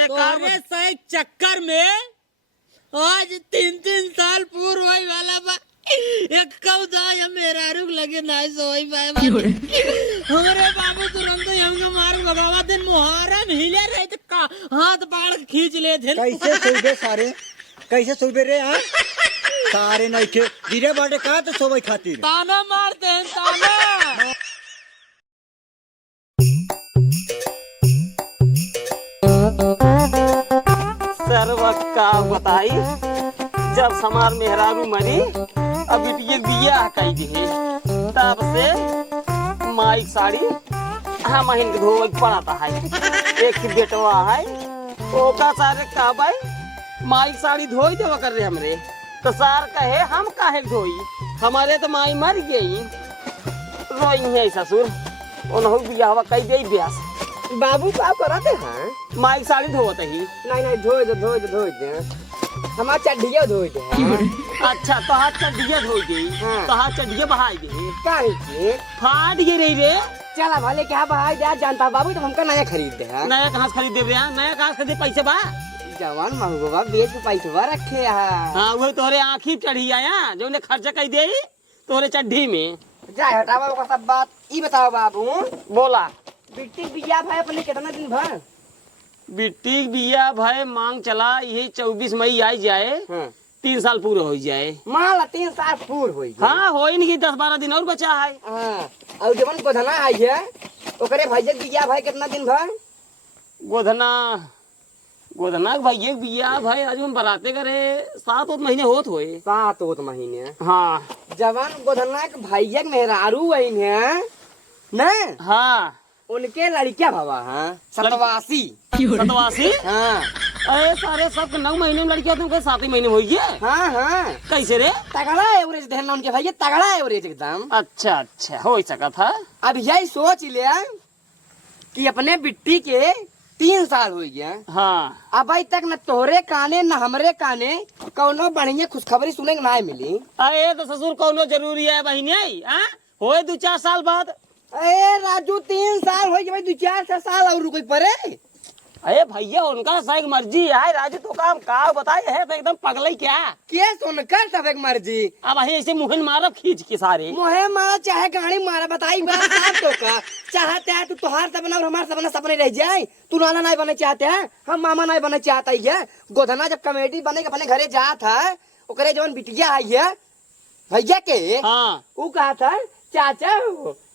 अरे तोरे सही चक्कर में आज 3-3 साल पूर्व होई वाला बा। एक कौदा या मेरा रुक लगे ना सोई पाए हमारे बाबू तुरंत हमको मार भगावा दिन मुहर्रम हिले रहे थे का हाथ पाड़ खींच ले थे। कैसे सोबे सारे कैसे सोबे रे हाँ सारे नहीं खे धीरे बाटे कहा तो सोबे खातिर ताना मारते हैं ताना। सर्व का बताई जब समार मेहरारू मरी अब बिटिया बिया कही दी तब से माई साड़ी हम हिंद धोवे पड़ाता है। एक बेटवा है ओका सारे का भाई माई साड़ी धोई देवा कर रहे हमरे तो सार कहे हम काहे धोई हमारे तो माई मर गई रोई है ससुर उन्हों बियाह कही दे ब्यास बाबू का कराते हैं माई साड़ी धोवत ही नहीं धोई दे हमारा चड्ढिया धोई दे अच्छा तो हाथ चड्डिया धोई गई हाँ। तो हाथ चड्डिया बहाई गई काहे के फाट गई रही रे चला भले क्या भाई जा जानता बाबू तो हमका नया खरीद दे है नया घास खरीद दे रहे नया घास खरीदे पैसे बा जवान महंगोबा बेच के पैसा रखे है हाँ वही तोहरे आँखी चढ़ी आया जो ने खर्चा कर दे तोहरे चड्ढी में जा हटावा ओका सब बात ई बताओ बाबू बोला बिट्टी बिया भाई अपने कितना दिन भर बिट्टी बिया भाई मांग चला यही 24 मई आई जाए हाँ 3 साल पूरा हो जाए मान 3 साल पूर होई गई। हाँ हो ही नहीं 10-12 दिन और बचा है हाँ और जवन गोधना आई है ओकरे भाई बिया भाई कितना दिन भर गोधना गोधना भाई एक बिया भाई आज हम बराते करे 7 महीने होत होए 7 महीने हाँ जवान गोधना के भैया मेहरारू वही है न हाँ उनके लड़कियां भवा है 87 87 हाँ अरे सारे सब 9 महीने में लड़कियां तुमको 7 महीने में हो गए हाँ हाँ कैसे रे तगड़ा एवरेज देना उनके भैया तगड़ा एवरेज एकदम अच्छा अच्छा हो ही सका था अब यही सोच ले कि अपने बिट्टी के 3 साल हो गया हाँ अब अभी तक न तोहरे काने न हमरे काने कौनो बढ़िया खुशखबरी सुने के ना मिली। अरे तो ससुर कौनो जरूरी है बहनी हो 2-4 साल बाद अरे राजू 3 साल हो गए भाई 2-4 साल और रुक पड़े। अरे भैया उनका सही मर्जी है राजू तो काम का बताए है तो एकदम पगले क्या के सुनकर सब एक मर्जी अब ऐसे मुहन मारब खींच के सारे मोहे मारा चाहे गाड़ी मारा बताई बात साफ तो का चाहते है तू तोहार सपना और हमार सपना सपने रह जाए तू नाना नहीं बने चाहते हैं हम मामा नहीं बने चाहता ही है। गोधना जब कमेटी बने अपने घरे जात है ओकरे जवन बिटिया आई है भैया के हाँ वो कहा था चाचा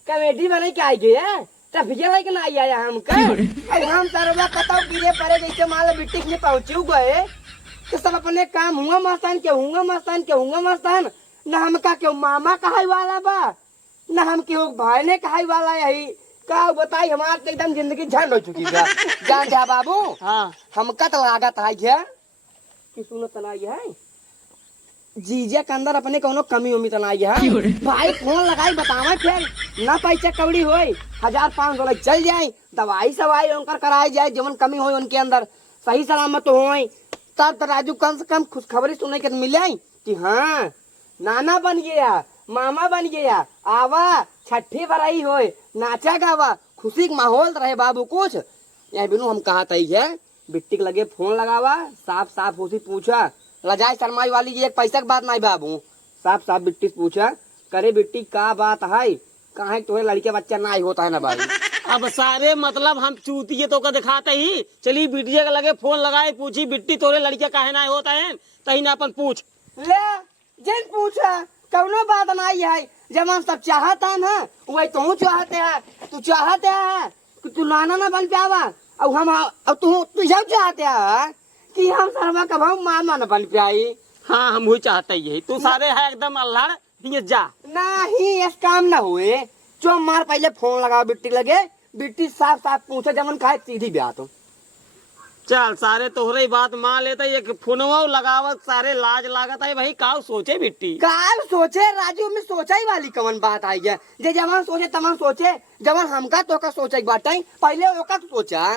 कमेटी बने के आई गए तब भैया लेके ना आया हमका अब हम सरवा कताव गिरे पड़े जैसे मान लो बिट्टी में पहुंचे गए तो सब अपने काम हुआ मस्तान के न हमका क्यों मामा कहाई वाला बा न हम क्यों भाई ने कहाई वाला यही का बताई हमार तो एकदम जिंदगी झंड हो चुकी है जान जा बाबू हाँ हमका तो लागत है कि सुनो तनाई है जीजा के अंदर अपने कोनो कमी उम्मीद नहीं है भाई फोन लगाई बतावे फिर ना पैसा कौड़ी होई 1500 चल जाए दवाई सवाई उनकर कराई जाए जवन कमी होई उनके अंदर सही सलामत होई तब तो राजू कम से कम खुशखबरी सुनने के मिले कि हाँ नाना बन गया मामा बन गया आवा छठी बराई होए नाचा गावा खुशी का माहौल रहे बाबू कुछ यह बिनु हम कहा तई है बिट्टी के लगे फोन लगावा साफ साफ उसी पूछा लजाए शर्माई वाली की एक पैसा की बात नहीं बाबू साफ साफ बिट्टी से पूछा करे बिट्टी का बात है कहा तुम्हें लड़के बच्चा ना होता है ना भाई अब सारे मतलब हम चूतिए तो का दिखाते ही चली बिटिया के लगे फोन लगाए पूछी बिट्टी तोरे लड़के काहे ना होता है तही ना अपन पूछ ले जिन पूछा कौनो बात नहीं है जब हम सब चाहता है ना वही तू चाहते है तू चाहते है कि तू नाना ना बन पावा अब हम अब तू सब चाहते है कि हम सर्वा कभाऊ मामा न बन पाई। हाँ हम वही चाहते ही तू सारे है एकदम अल्लाह ये जा नहीं इस काम ना हुए जो मार पहले फोन लगाओ बिट्टी लगे बिट्टी साफ साफ पूछे जमन खाए सीधी ब्याह तो चल सारे तोहरे बात मान लेते एक फोनवा लगावत सारे लाज लागत है भाई का सोचे बिट्टी काल सोचे राजू में सोचा ही वाली कवन बात आई है जे जवान सोचे तमन सोचे जवान हमका तो का सोचे बात पहले ओका तो सोचा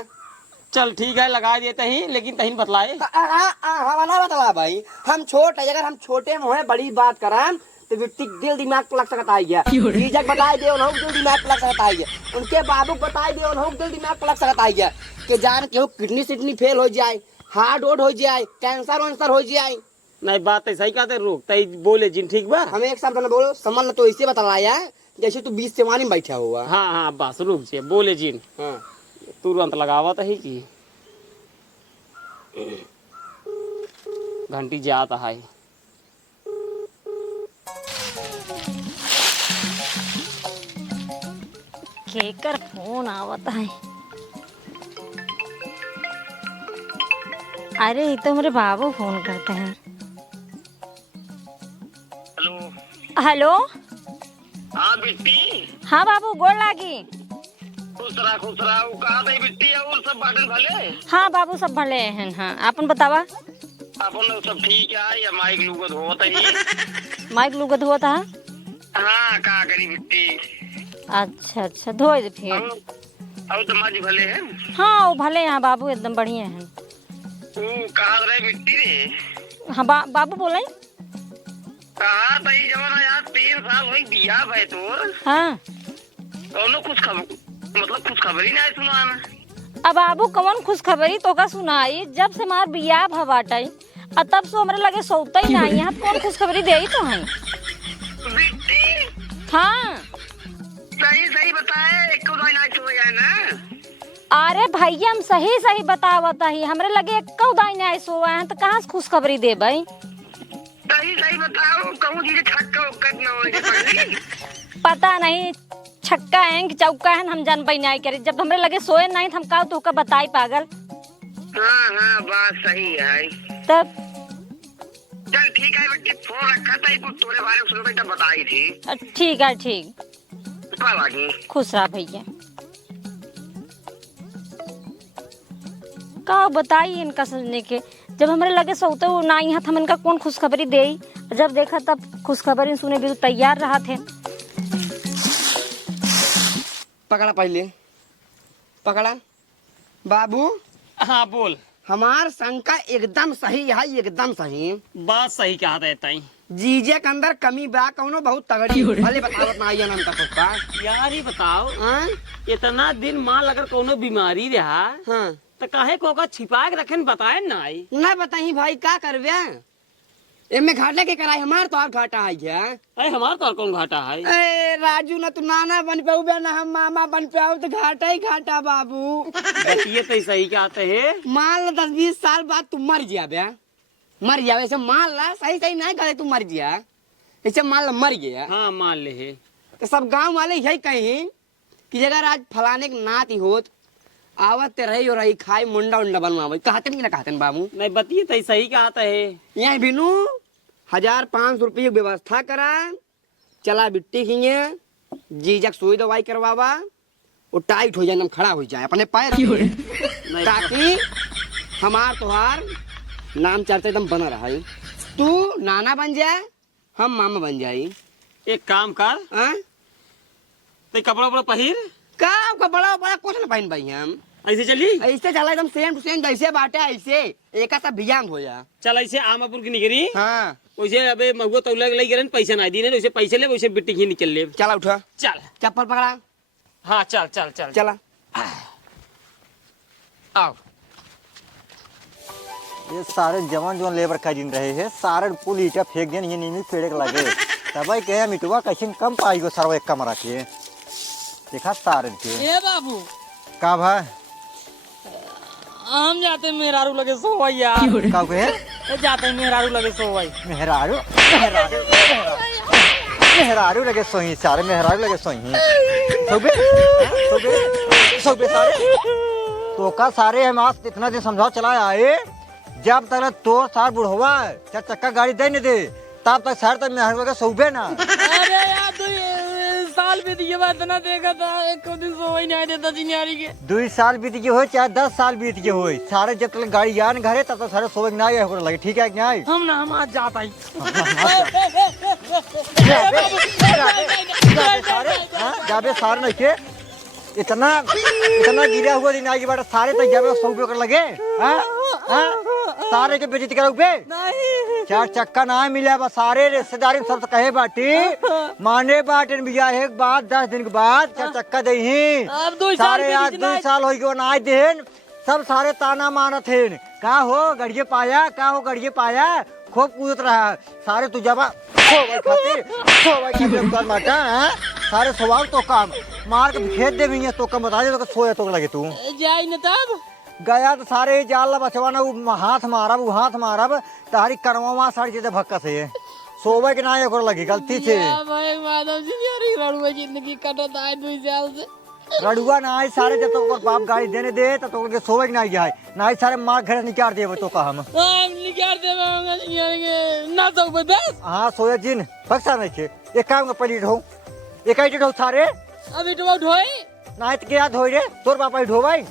चल ठीक है लगा देते ही लेकिन तही बतलाए हमारा बतला भाई हम छोट है अगर हम छोटे मुँह बड़ी बात कराम तो बिट्टी दिल दिमाग पे लग सकता है क्या जीजक बताए दे उन्हों दिल दिमाग पे लग सकता है क्या उनके बाबू बताए दे उन्हों दिल दिमाग पे लग सकता है क्या कि जान केहू किडनी सिडनी फेल हो जाए हार्ट वोट हो जाए कैंसर वैंसर हो जाए। नहीं बात ऐसा ही कहते रोक तई बोले जिन ठीक बा। हमें एक शब्द न बोलो समझ ल तो ऐसे बतलाया जैसे तू 20 से वानी में बैठा हुआ। हाँ हाँ बस रुक जे बोले जिन हाँ तुरंत लगावत है कि घंटी जाता है। केकर फोन आवता है। अरे ये तो मेरे बाबू फोन करते हैं। हेलो हेलो हाँ बिट्टी हाँ बाबू गोड़ लागी। खुश रहा वो कहा था बिट्टी है वो सब बाटन भले। हाँ बाबू सब भले हैं। हाँ अपन बतावा। अपन लोग सब ठीक है या माइक लुगत होता ही। माइक लुगत हुआ था। हाँ का करी बिट्टी। अच्छा अच्छा धोए दे फिर। और तुम्हारी भले है। हाँ वो भले हैं बाबू एकदम बढ़िया हैं। कहा रहे बिट्टी रे। हाँ बाबू बोले कहा था ये जमाना यार 3 साल हुई बिया भाई तोर। हाँ दोनों कुछ खबर मतलब कुछ खबर ही नहीं सुनाना। अब बाबू कौन खुश खबरी तो का सुनाई जब से हमार बियाह भवाटाई और तब से हमारे लगे सोता ही नहीं है कौन खुश खबरी दे तो है। बिट्टी हाँ सही बताए एक दो नाच हो जाए ना। अरे भैया हम सही सही बतावत ही हमरे लगे एक दाई नहीं सोए हैं तो कहाँ से खुश खबरी दे भाई। सही बताओ कहूँ जी छक्का उक्का ना हो। पता नहीं छक्का है कि चौका है हम जान पाई नहीं करे जब हमरे लगे सोए नहीं हम का तो का बताई पागल। हाँ बात सही है। तब चल ठीक है बेटी फोन रखा था कुछ तोरे बारे में सुन तो बताई थी। ठीक है ठीक कल आगे खुश रहा भैया। का बताई इनका समझने के जब हमारे लगे सोते वो ना यहाँ हम इनका कौन खुशखबरी दे जब देखा तब खुशखबरी सुने भी तैयार रहा थे। पकड़ा पहले पकड़ा बाबू। हाँ बोल। हमार शंका एकदम सही है एकदम सही। बात सही कहा देता ही। जीजे के अंदर कमी बा कौनो बहुत तगड़ी भले बतावत ना आइए नाम का यार ही बताओ हाँ इतना दिन माल अगर कोनो बीमारी रहा हाँ तो काहे को का छिपा के रखन बताए ना आई। ना बताई भाई का करबे एमे घाटे के कराई हमार तो और घाटा है क्या। अरे हमार तो और कौन घाटा है। ए राजू ना तू नाना बन पे बे ना हम मामा बन पे आओ तो घाटा ही घाटा बाबू। ये तो सही कहते है। मान ला 10-20 साल बाद तू मर जाबे ऐसे मान ला सही नहीं करे तू मर गया ऐसे मान ला मर गया। हाँ मान ले है तो सब गांव वाले यही कहीं कि अगर आज फलाने के नाती होत आवत रही और रही खाई मुंडा उंडा बनवावे कहते नहीं ना कहते बाबू। नहीं बतिए तो सही कहता है। यहाँ बिनू 1500 रुपये व्यवस्था करा चला बिट्टी खिए जीजक सुई दवाई करवावा वो टाइट हो जाए खड़ा हो जाए अपने पैर ताकि हमार तुहार नाम चर्चा एकदम बना रहा है। तू नाना बन जाए हम मामा बन जाए। एक काम कर तो कपड़ा उपड़ा पहिर का बड़ा बड़ा कुछ ना पहन भाई हम ऐसे चली ऐसे चला एकदम सेम टू सेम जैसे बाटे ऐसे एक सब भियांग हो जा। चल ऐसे आमापुर की निकली हाँ वैसे अबे मगो तौला लग गए पैसा ना दी वैसे पैसे ले वैसे बिट्टी की निकल ले। चला उठा चल चप्पल पकड़ा। हाँ चल चल चल चला आओ। ये सारे जवान जो लेबर का दिन रहे हैं सारे पुल ईटा फेंक दिया ये नीमी पेड़ के लगे तब कहे मिटुआ कैसे कम पाई गो सरवा एक कमरा के देखा सारे के ए बाबू का भाई हम जाते मेहरारू लगे सोवाई यार। का कहे जाते मेहरारू लगे सोवाई मेहरारू मेहरारू लगे सोही सारे मेहरारू लगे सोही सोबे सारे तो का सारे हम आज इतना दिन समझाओ चलाया आए जब तक तो सार बुढ़वा चार चक्का गाड़ी दे नहीं दे तब तक सारे तक मेहरारू लगे सोबे ना। अरे यार 2 साल बीत गया बात ना देखा था एक दिन सोवाई नहीं देता जिनियारी के 2 साल बीत गए हो चाहे 10 साल बीत गए हो सारे जब तक गाड़ी यान घरे तब तक सारे सोबे ना आए लगे ठीक है क्या हम ना हम आज जाता ही जाबे सारे नहीं के इतना गिरा हुआ दिन आगे बार सारे तक जाबे 100 रुपये कर लगे सारे के बेइज्जती करोगे नहीं चार चक्का ना मिले बस सारे रिश्तेदारी सब कहे बाटी माने बाटे भैया एक बात 10 दिन के बाद चार चक्का दे अब 2 साल सारे के आज बीच ना 2 साल हो गए ना देन सब सारे ताना मानत है का हो गड़िए पाया का हो गड़िए पाया खूब कूदत रहा सारे तू जबा खातिर माटा हैं? सारे सवाल तो काम मार के खेत दे भी तो कम बता दे तो सोया तो लगे तू जाई न तब गया तो सारे जाल ला बचवाना हाथ मारब तारी करवा सारी चीजें भक्का से सोवे के ना एक लगी गलती से भाई माधव जी यारी रड़ुआ जिंदगी कटत आए 2 साल से रड़ुआ ना आई सारे जब तो बाप गाड़ी देने दे तो के सोवे के ना जाए ना आई सारे मार घर निकाल दे तो का हम निकाल दे ना तो बस हाँ सोया जिन भक्सा नहीं थे एक काम का पलीट हो एक आई हो सारे अभी तो ढोई ना के याद हो रे तोर बापा ढो भाई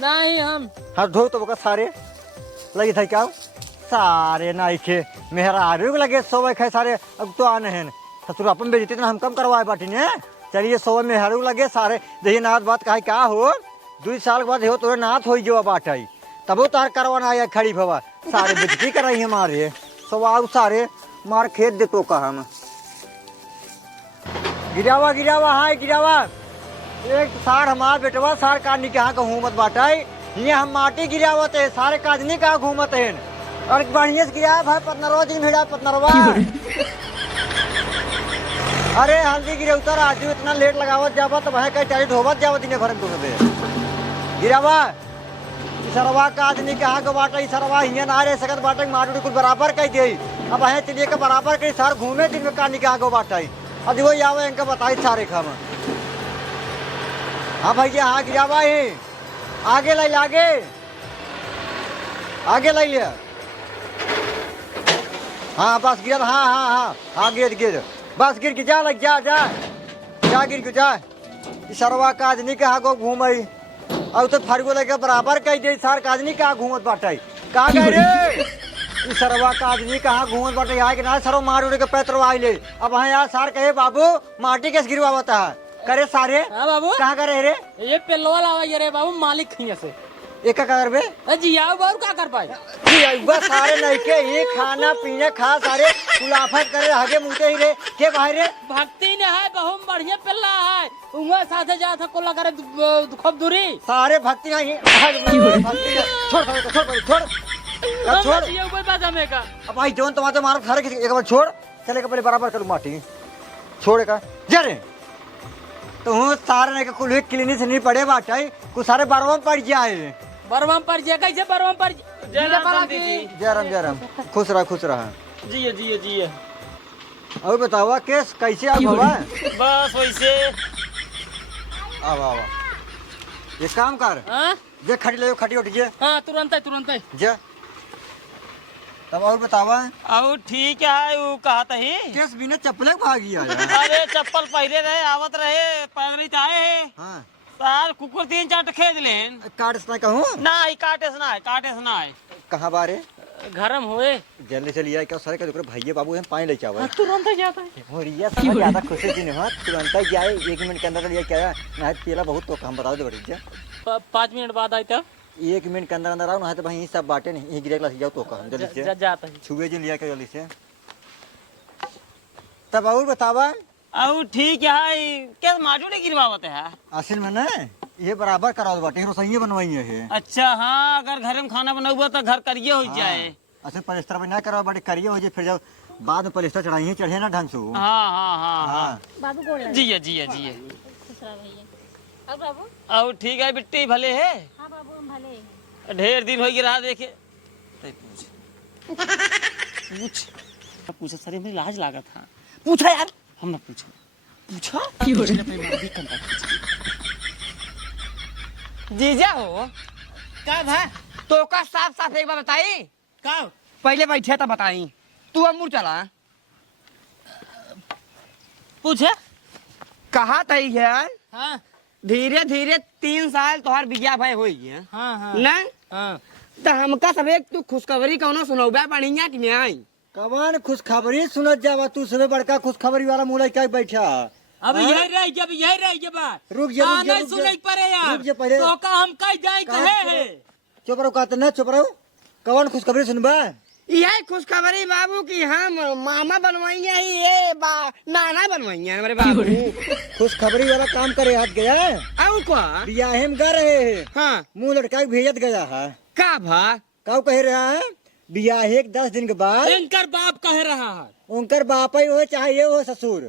नहीं हम हाँ धो तो सारे लगी था क्या सारे ना थे मेहरा आरू लगे सोवे खाए सारे अब तो आने हैं ससुर अपन बेचते ना हम कम करवाए बाटी ने चलिए सोवे मेहरू लगे सारे देखिए नाथ बात कहा क्या हो 2 साल के बाद हो तोरे नाथ हो जो बाट आई तब तार करवाना आया खड़ी भवा सारे बेचती कराई हमारे सवाल सारे मार खेत दे तो का हम गिरावा हाँ गिरावा एक सार हमार बेटवा सार काटने के यहाँ का घूमत बाटाई ये हम माटी गिरावत है सारे काजनी का घूमत है और बढ़िया से गिरा भाई पतनरवा दिन भेड़ा पतनरवा अरे हल्दी गिरे उतर आज इतना लेट लगावत जावत तो भाई कहीं चारी ढोवत जावत इन्हें भरन तो गिरावा सरवा का आदमी के यहाँ का बाटा सरवा हिया ना रह सकत बाटा माटू कुछ बराबर कह दे अब है चलिए के बराबर कहीं सार घूमे दिन में कानी के यहाँ को बाटा अब वो आवे इनका बताई सारे खाम हाँ भैया हाँ गिरावा ही आगे लाई आगे लाई लिया हाँ बस गिर हाँ गिर बस गिर के जा लग जा गिर के जा सरवा का आदमी के हाँ को घूम अब तो फरगो लगे बराबर कह दे सार का आदमी कहाँ घूमत बाटाई कहाँ गए रे सरवा का आदमी कहाँ घूमत बाटाई आए कि ना सरो मार उड़े के पैतरवा ले अब हाँ यार सार कहे बाबू माटी कैसे गिरवावता है करे सारे हाँ बाबू कहाँ करे रे ये पेलवा लावा रे बाबू मालिक खिया से एक का कर बे जी आओ बाबू क्या कर पाए बस सारे नहीं के ये खाना पीने खा सारे खुलाफत करे हगे मुते ही रे के बाहर रे भक्ति ने है बहुत बढ़िया पेल्ला है उंगा साथे जा था कोला करे खूब दूरी सारे भक्ति नहीं छोड़ ये कोई बात हमें का अब भाई जोन तुम्हारे मारो सारे एक बार छोड़ चले का पहले बराबर करूँ माटी छोड़े का जा रे तो हूँ सारे ने कुल क्लिनिक से नहीं पड़े बाटा कुछ सारे बारवा पड़ जाए बरवाम पर जे कैसे बरवाम पर जयराम खुश रहा जिए और बतावा केस कैसे आप बाबा बस वैसे आवा ये काम कर हां जे खड़ी ले खड़ी उठ जे हां तुरंत जे तब और बतावा और ठीक है वो कहा ही केस बिना चप्पल भाग गया अरे चप्पल पहले रहे आवत रहे पैदल ही आए है हाँ सार कुकुर 3-4 खेद लेन काट ना कहूँ ना ही काटे से ना है कहाँ बारे गरम होए जल्दी चली आए क्या सारे का दुकर भैया बाबू हम पानी लेके आवा तुरंत जाता है मोरिया सब ज्यादा खुशी दिन है तुरंत ही जाए 1 मिनट के अंदर लिया क्या ना तेला बहुत तो काम बता दे बड़ी जा 5 मिनट बाद आई तब 1 मिनट के अंदर आओ ना तो भाई सब बाटे नहीं ये गिरे क्लास जाओ तो काम जल्दी से जाता है छुए जो लिया के जल्दी से तब और बतावा और ठीक है क्या माटू ने गिरवावत है असल में ना ये बराबर करा दो बाटे रसोई बनवाई है अच्छा हाँ अगर घर में खाना बनाऊगा तो घर करिए हो जाए असल पलस्तर ना करा बाटे करिए हो जाए फिर जब बाद में पलस्तर चढ़ाइए चढ़े ना ढंग से हाँ बाबू गोड़ लगे। जिए खुश रह भैया। अब बाबू और ठीक है बिट्टी भले है हाँ बाबू हम भले हैं। ढेर दिन हो रहा देखे पूछा सर मेरी लाज लागा था पूछा यार हम ना पूछा जीजा हो कब है तो का साफ एक बार बताई कब पहले बैठे था बताई तू अब मुड़ चला पूछे कहा तई है हां धीरे धीरे 3 साल तोहर बिया भाई होई है हां ना हां तो हमका सब एक तू खुशखबरी कौनो सुनौबा बढ़िया कि नहीं आई कमान खुशखबरी सुनत जावा तू सबे बड़का खुशखबरी वाला मुंह क्या बैठा अब यही रह गया बात रुक जा नहीं सुनाई पड़े यार रुक जा पहले तो का हम कह जाए कहे है चुप रहो कहते ना चुप रहो कौन खुशखबरी सुनबा यही खुशखबरी बाबू की हम मामा बनवाइए ही ये नाना बनवाइए हमारे बाबू। खुशखबरी वाला काम करे हाथ गया है। अब क्या? बियाहे में गा रहे हैं, हाँ मुंह लटका के भेजत गया है। का भा का कह रहा है बियाहे के 10 दिन के बाद इनकर बाप कह रहा है। उनकर बाप ही हो चाहे ये हो ससुर,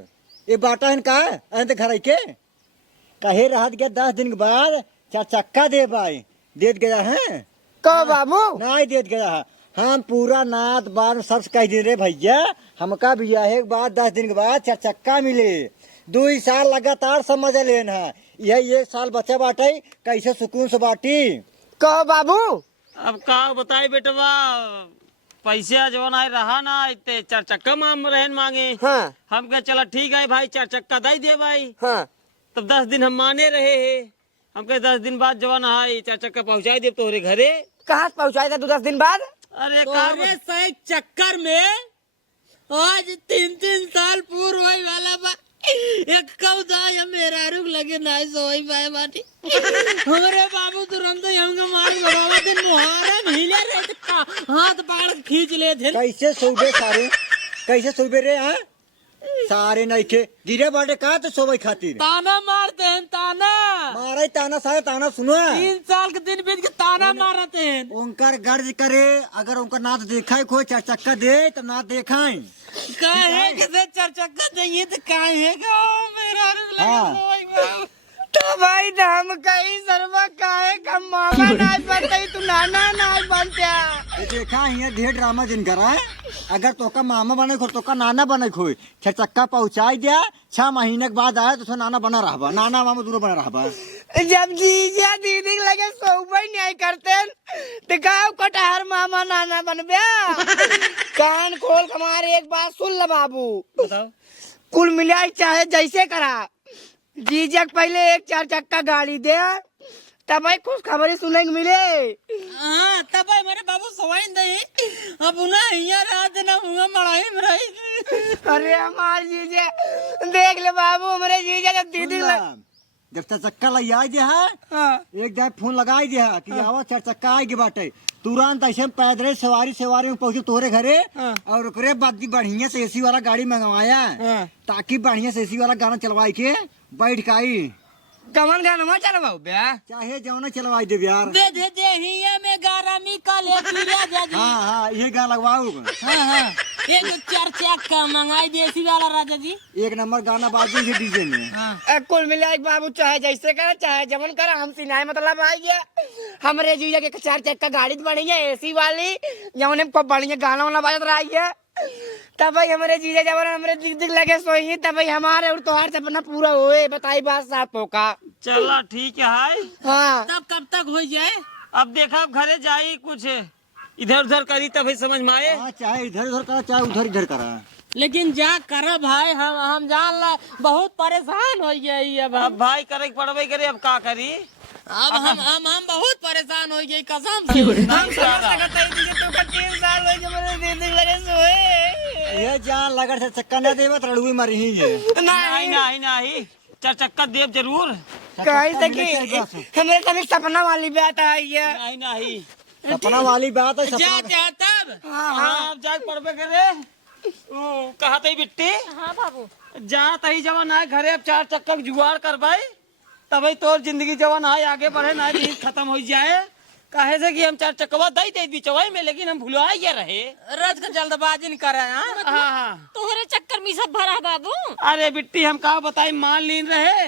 ये बाटा इनका अंत घर के कहे रहा गया 10 दिन के बाद 4 चक्का दे भाई देत गया है। का बाबू? नहीं देत गया है। हम पूरा नात बार सब कह दे रे भैया हमका बियाहे के बाद 10 दिन के बाद 4 चक्का मिले। 2 साल लगातार समझ लेन है, यही 1 साल बच्चा बाटे कैसे सुकून से बाटी। का बाबू? अब का बताई बेटवा, पैसे जवन आए रहा ना इतने 4 चक्का माम रहन मांगे। हाँ हम कहे चला ठीक है भाई 4 चक्का दे दे भाई। हाँ तब 10 दिन हम माने रहे हैं। हम कहे 10 दिन बाद जवन है 4 चक्का पहुँचाई दे तोहरे घरे। कहाँ पहुँचाया था 10 दिन बाद? अरे तोहरे से चक्कर में आज 3 साल पूर्व होई वाला बा। एक कौदा मेरा रुक लगे नाई सोई पाए बाटी। हमारे बाबू तुरंत ही हमको मार भगावा दिन मुहारा हिले रहे थे का हाथ पाड़ के खींच ले थे। कैसे सोबे सारे कैसे सोबे रे हाँ सारे नहीं के गिरे बाटे का तो सोबे खातिर ताना मारते हैं ताना। मारे ताना सारे ताना सुनो 3 साल के दिन बीत के ताना मारते हैं। उनकर गर्ज करे अगर उनका नाथ देखा कोई 4 चक्का दे तब नाथ देखा काहे कैसे 4 चक्का चाहिए तो काहे का मेरा रुक लगे हाँ। सोई बाबू। तो भाई तो हम कहीं सरवा काहे का मामा नहीं बनते तू नाना नहीं बनते। ये देखा ये ढेर ड्रामा जिन करा है। अगर तोका मामा बने खो तोका नाना बने खोई 4 चक्का पहुँचाई दिया 6 महीने के बाद आया तो नाना बना रहा नाना मामा दूर बना रहा। जब जीजा दीदी लगे सोबई नहीं करते तो गाँव कटहर मामा नाना बन गया। कान खोल के हमारे एक बात सुन ल बाबू, कुल मिलाई चाहे जैसे करा जीजा के पहले एक 4 चक्का गाड़ी दे तब भाई खुश खबरी सुनने को मिले। हाँ तब भाई मेरे बाबू सवाई नहीं अब उन्हें यहाँ रात ना हुआ मड़ाई में रही। अरे हमारे जीजा देख ले बाबू हमारे जीजा जब दीदी जब 4 चक्का लग आई जे है हाँ एक जगह फोन लगाई जे है कि आवा 4 चक्का आएगी बाटे तुरंत ऐसे पैदल सवारी में पहुंचे तोरे घरे। और ओकरे बाद बढ़िया से एसी वाला गाड़ी मंगवाया ताकि बढ़िया से एसी वाला गाना चलवाई के बैठ के आई। कमन गाना चला बाबू ब्या चाहे जौना चलवाई दे यार। दे दे दे हिया में गारामी का ले पिया जाजी। हाँ हाँ ये गाना लगवाऊ हाँ हाँ एक 4 चक्का मंगाई देसी वाला राजा जी। 1 नंबर गाना बाजेंगे डीजे में। कुल मिला बाबू चाहे जैसे करे चाहे जमन करे हम सिनाए मतलब आई गया हमारे जीजा के 4 चक्का गाड़ी तो बढ़िया एसी वाली जौन को बढ़िया गाना वाला बाजत रही है। तब भाई हमारे जीजा जब हमारे दिख लगे सोई तब भाई हमारे और त्योहार सपना पूरा हुए बताई बात साफ होगा। चला ठीक है। हाँ तब कब तक हो जाए? अब देखा अब घरे जाई कुछ इधर उधर करी तभी समझ में आए। हाँ चाहे इधर उधर करा चाहे उधर इधर करा। लेकिन जा करा भाई हम जान ला बहुत परेशान हो गई अब भाई करे पड़बे करे अब का करी। अब हम बहुत परेशान हो गए कसम से। हम समझ सकते हैं कि 3 साल हो गए हमारे दीदी लगे सोए। ये जान लगर से चक्का न देवे रड़ुई मरी ही है। नहीं नहीं नहीं 4 चक्का देव जरूर। कहीं से कि हमारे कभी सपना वाली बात आई है। नहीं नहीं सपना वाली बात है जा सपना। जा तब हाँ अब जाए पड़बे करे। कहा तई बिट्टी हाँ बाबू जा तही जवन आए घरे अब 4 चक्का के जुगाड़ कर भाई तभी तोर जिंदगी जवन आए आगे बढ़े ना दिन खत्म हो जाए। कहे से कि हम 4 चक्कवा दई दे बिचवाई में लेकिन हम भुलवा ये रहे। रज का जल्दबाजी नहीं कर रहे हैं। हाँ हाँ तोहरे चक्कर में सब भरा बाबू। अरे बिट्टी हम कहा बताई मान लीन रहे।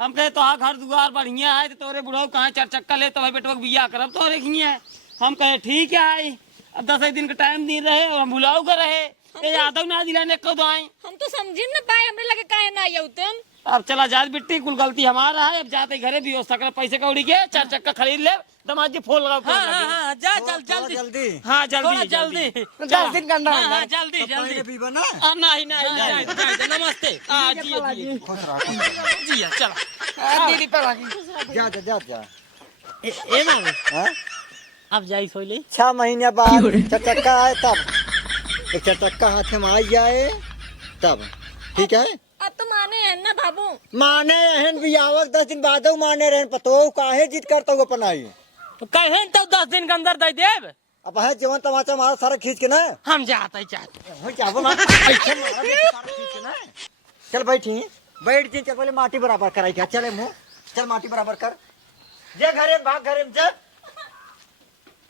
हम कहे तो घर दुआर बढ़िया है तो तोरे बुढ़ाऊ कहाँ 4 चक्का ले तो बेटवा बिया करब तोरे खिए। हम कहे ठीक है अब 10 दिन का टाइम दी रहे और हम भुलाऊ कर रहे यादव ना दिलाने कब आए। हम तो समझी न पाए हमरे लगे काहे ना आउतन। अब चला जात बिट्टी कुल गलती हमारा है। अब जाते घरे व्यवस्था कर पैसे कौड़ी के 4 चक्का खरीद ले दमाद जी फोन लगाओ। हाँ जा जल्दी जल्दी हाँ थोड़ा जल्दी जल्दी 10 दिन का अंदर हाँ जल्दी जल्दी। पीबा ना नहीं नहीं नहीं नमस्ते जी खुश रहो। जी चला दीदी पे लगी। जा जा जा जा ए बाबू हाँ? अब जाई सोई 6 महीने बाद 4 चक्का आए तब एक 4 चक्का हाथ में आ जाए तब ठीक है। अब तो माने हैं ना बाबू। माने रहन बियावक 10 दिन बाद माने रहन पतो काहे जिद करता हूँ अपन आई। तो कहें तब 10 दिन के अंदर दे देव। अब है जीवन तमाचा मारा सारा खींच के ना। हम जाते ही चाहते। हो क्या वो ऐसे मारा बेटा सारा खींच के ना। चल बैठी बैठ जी, चल पहले माटी बराबर कराई क्या, चले मुँह चल माटी बराबर कर, जे घरे भाग घरे में चल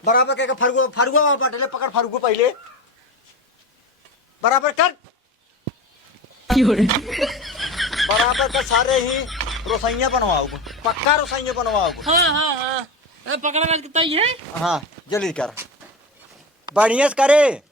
बराबर के फरुआ फरुआ वहाँ पटले पकड़ फरुआ पहले बराबर कर, बराबर कर सारे ही रोसैया बनवाओगे, पक्का रोसैया बनवाओगे। हाँ हाँ हाँ, पकड़ा कितना ही है। हाँ जल्दी कर, बढ़िया से करे।